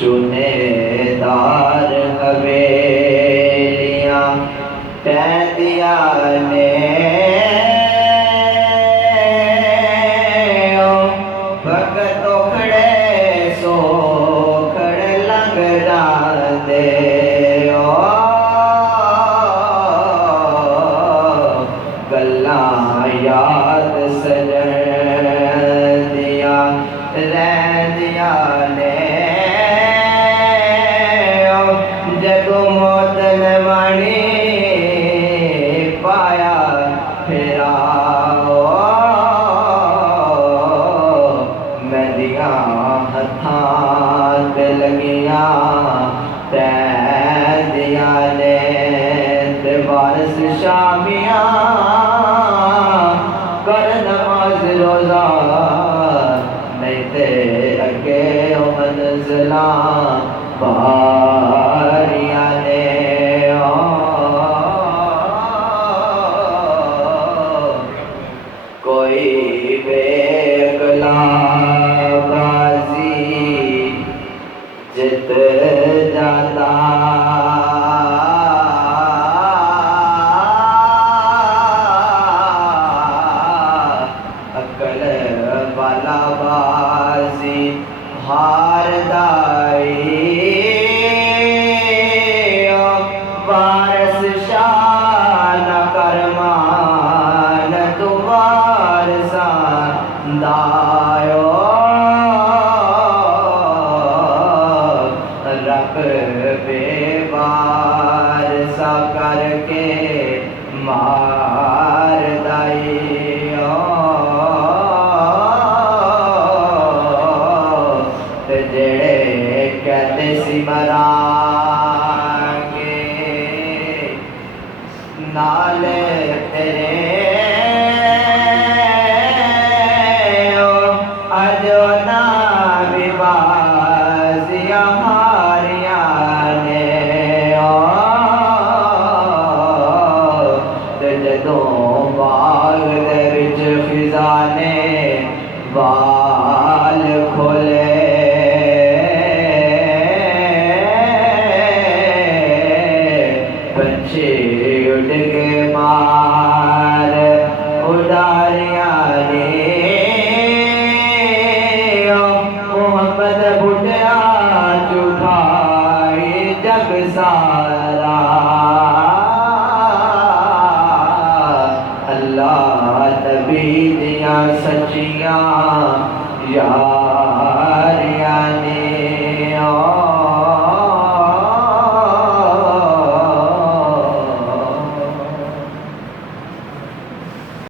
चुनेदार हवेलियां पैदिया ने भगत उखड़े सो खड़े लंग जाते गल्लां याद सजन दिया रहदिया ने जदों मौत ने वाणी पाया फिरा नदियां हथां ते लगियां तैदिया ने ते वारस शामियां कर नमाज रोजा नहीं ते अगे मंज़िला बारिया ने कोई बेगला बाजी जित जाता अकल वाला बाजी हार दाई वारस शान करमान तू वारसा दायो रब बेवारसा करके मार दाई जेड़े कहते सी मरांगे नाले तेरे अजो ना विबाजिया हारिया ने ते जदों बाग दे विच खिजाने वाल खोले उड़ के मार उड़ारिया ने मोहम्मद बुढ़िया चुठाई जग सारा अल्लाह नबी दिया सच्चियां यारियां